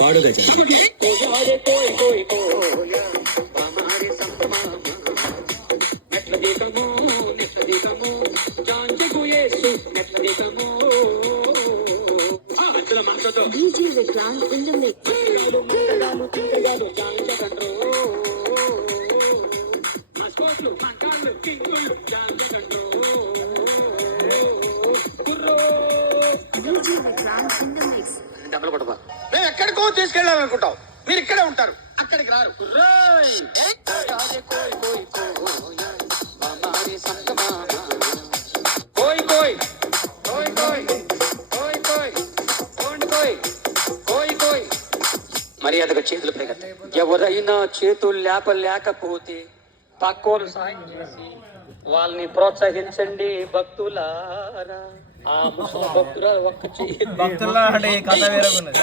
పాడు గజ DJ Vikrant in the mix. DJ Vikrant in the mix. డబ్బులు కొట్టబా. మేము ఎక్కడికో తీసుకెళ్ళాలనుకుంటాం, మీరు ఇక్కడే ఉంటారు, అక్కడికి రారు. మర్యాదగా చేతులు పైకెత్తాయి. ఎవరైనా చేతులు లేకపోతే తక్కువ సాయం చేసి వాళ్ళని ప్రోత్సహించండి భక్తులారా. ఆ ముసలి భక్తుల ఒక్క భక్తుల కథ వేరే ఉన్నది.